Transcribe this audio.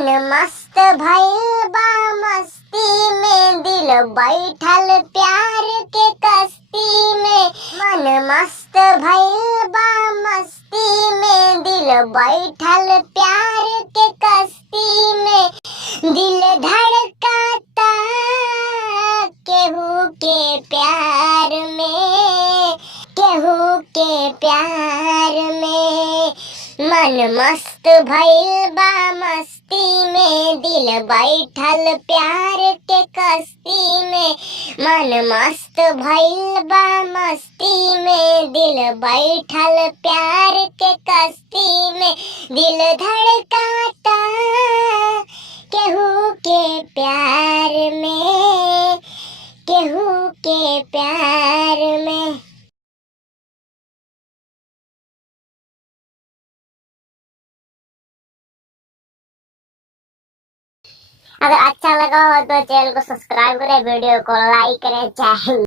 मन मस्त भइल बा मस्ती में, दिल बैठल प्यार के कश्ती में। मन मस्त भइल बा मस्ती में, दिल बैठल प्यार के कश्ती में। दिल धड़काता केहू के प्यार में, केहू के प्यार में। मन मस्त भइल बा मस्ती में, दिल बैठल प्यार के कश्ती में। मन मस्त भइल बा मस्ती में, दिल बैठल प्यार के कश्ती में। दिल धड़काता केहू के प्यार में, केहू के प्यार में। अगर अच्छा लगा हो तो चैनल को सब्सक्राइब करें, वीडियो को लाइक करें। जय हिंद।